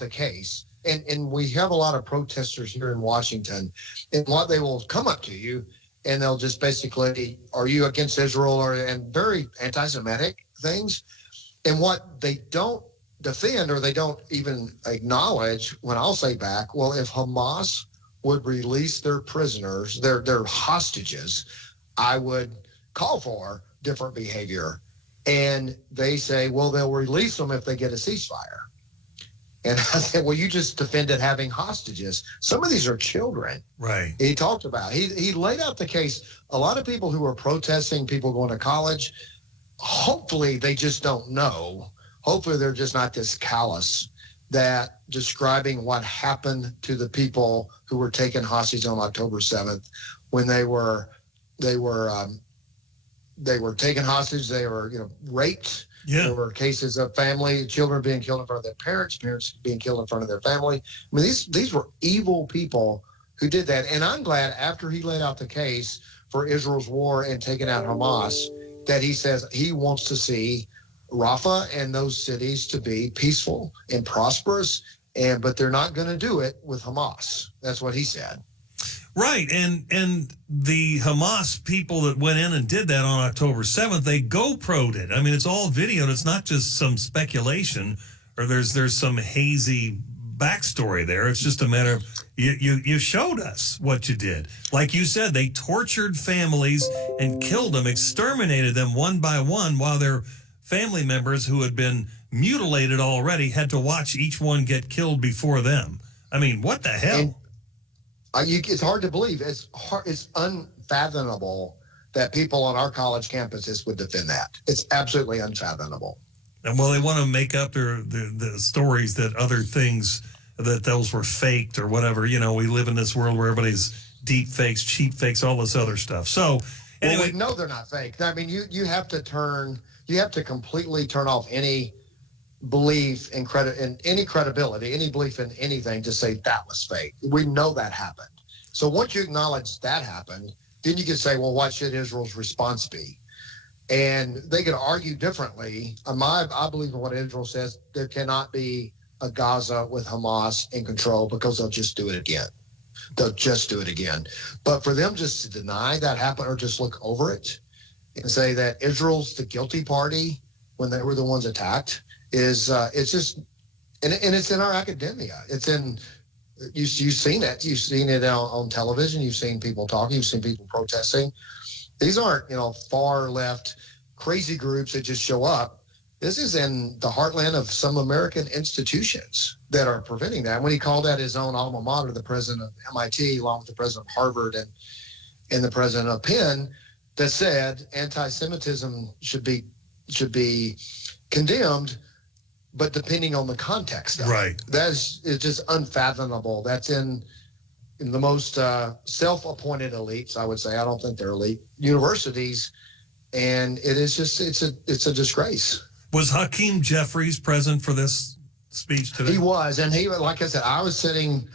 the case, and we have a lot of protesters here in Washington, and what they will come up to you and they'll just basically, are you against Israel, and very anti-Semitic things. And what they don't defend, or they don't even acknowledge, when I'll say back, well, if Hamas would release their prisoners, their hostages, I would call for different behavior. And they say, well, they'll release them if they get a ceasefire. And I said, well, you just defended having hostages. Some of these are children. Right. He talked about, he laid out the case. A lot of people who are protesting, people going to college, hopefully they just don't know. Hopefully they're just not this callous that describing what happened to the people who were taken hostage on October 7th when they were taken hostage. They were, raped. Yeah. There were cases of children being killed in front of their parents being killed in front of their family. I mean, these were evil people who did that. And I'm glad after he laid out the case for Israel's war and taking out Hamas, that he says he wants to see Rafah and those cities to be peaceful and prosperous, but they're not going to do it with Hamas. That's what he said. Right, and the Hamas people that went in and did that on October 7th, they GoPro'd it. I mean, it's all video, and it's not just some speculation or there's some hazy backstory there. It's just a matter of you showed us what you did. Like you said, they tortured families and killed them, exterminated them one by one, while their family members who had been mutilated already had to watch each one get killed before them. I mean, what the hell? It's hard to believe. It's unfathomable that people on our college campuses would defend that. It's absolutely unfathomable. And well, they want to make up the stories that other things, that those were faked or whatever. We live in this world where everybody's deep fakes, cheap fakes, all this other stuff. So anyway, we know they're not fake. I mean, you have to completely turn off any belief in any credibility, any belief in anything to say that was fake. We know that happened. So once you acknowledge that happened, then you can say, well, what should Israel's response be? And they could argue differently. I believe in what Israel says. There cannot be a Gaza with Hamas in control because they'll just do it again. They'll just do it again. But for them just to deny that happened or just look over it and say that Israel's the guilty party when they were the ones attacked it's just, and it's in our academia. It's in, you've seen it. You've seen it on television. You've seen people talking. You've seen people protesting. These aren't, far left crazy groups that just show up. This is in the heartland of some American institutions that are preventing that. When he called out his own alma mater, the president of MIT, along with the president of Harvard and the president of Penn, that said anti-Semitism should be condemned, but depending on the context of right. it. It's just unfathomable. That's in the most self-appointed elites, I would say. I don't think they're elite universities, and it is just it's a disgrace. Was Hakeem Jeffries present for this speech today? He was, and like I said, I was sitting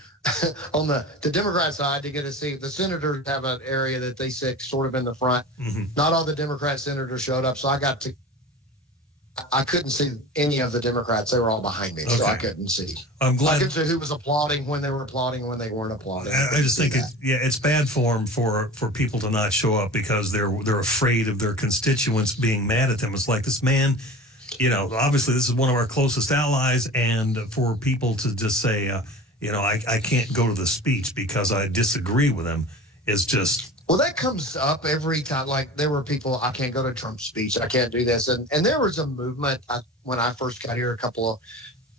on the Democrat side to get a seat. The senators have an area that they sit sort of in the front. Mm-hmm. Not all the Democrat senators showed up, so I couldn't see any of the Democrats. They were all behind me, okay. So I couldn't see. I'm glad. I couldn't see who was applauding when they were applauding and when they weren't applauding. I just think it's bad form for people to not show up because they're afraid of their constituents being mad at them. It's like this man, obviously this is one of our closest allies, and for people to just say, I can't go to the speech because I disagree with him is just. Well, that comes up every time. Like, there were people, I can't go to Trump's speech. I can't do this. And there was a movement when I first got here a couple of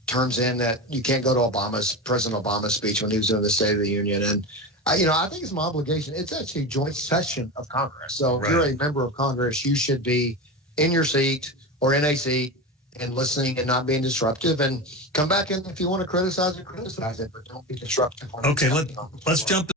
terms in that you can't go to President Obama's speech when he was doing the State of the Union. And, I think it's my obligation. It's actually a joint session of Congress. So if you're a member of Congress, you should be in your seat or in a seat and listening and not being disruptive, and come back in if you want to criticize it, but don't be disruptive. Okay, let's jump